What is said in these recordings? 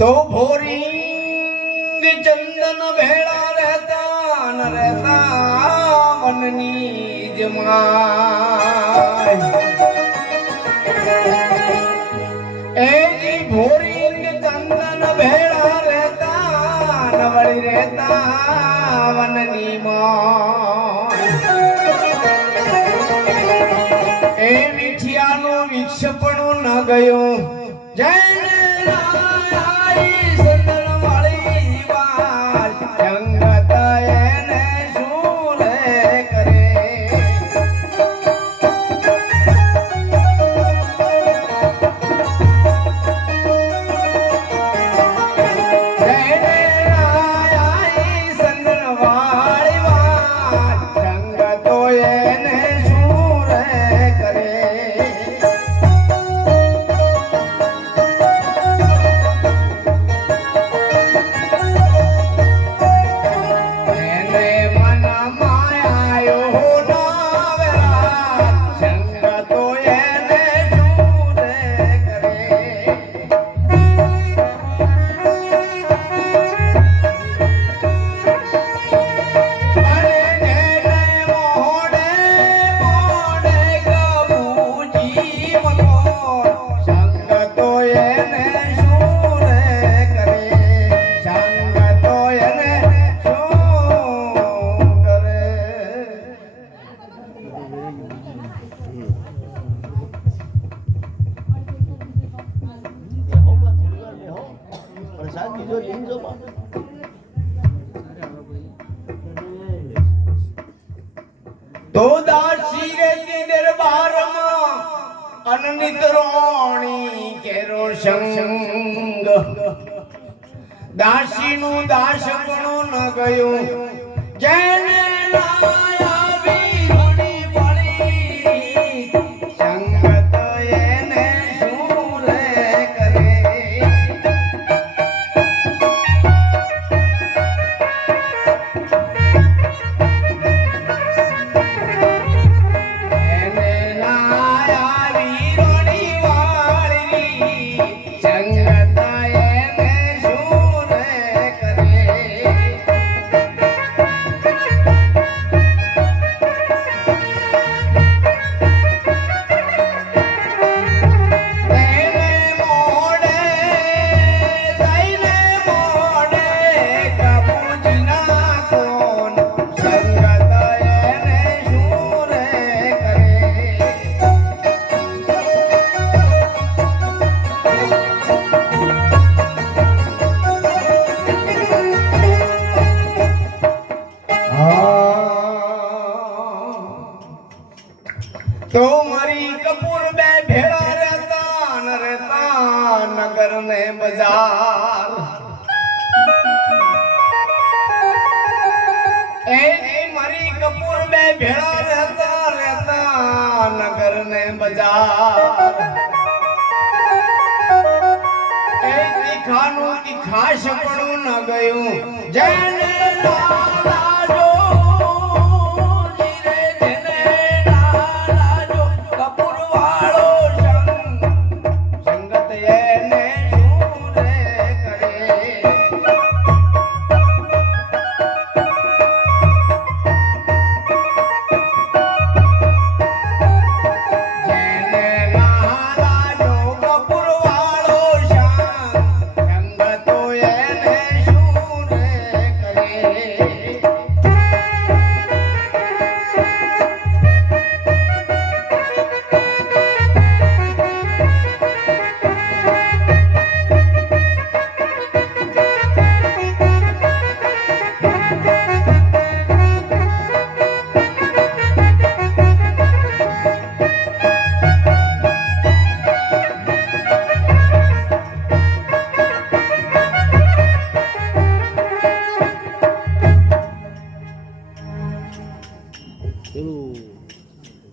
तो भोरिंग चंदन भेड़ा रहता न रहता वननी जमाय भोरिंग चंदन भेड़ा रहता न वड़ी रहता वननी माय विठियानो विक्षपणो न गयो जय तो दासी रे दरबार में अननित रोणी केरो संग दासी नु दास पणो न गयो जेने लाया वीरणी पड़ी संगत एने सूरे करे तो मरी कपूर में भेड़ा रहता न रहता नगर में बाजार मरी कपूर में भेड़ा रहता नगर में बाजार તીખાનું તીખાશ પણ ન ગયું જેને લાલાજો જીરે જેને લાલાજો કપૂર વાળો સંગત એને શું રે કરે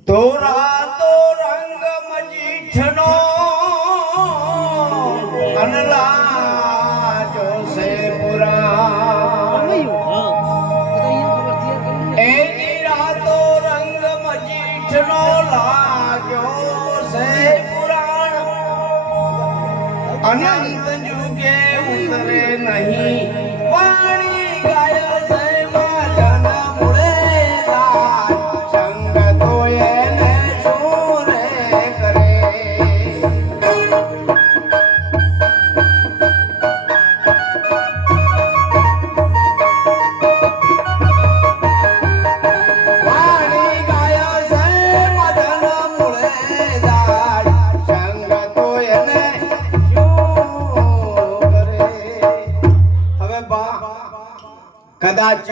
તોરા તો રંગ મજીઠનો અનલા જોસે પુરા એ જીરા તો રંગ મજીઠનો લાગ્યો સે પુરાણ અનંત જુગે ઉતરે નહીં વાણી ગાય સે માજના મુળે કદાચ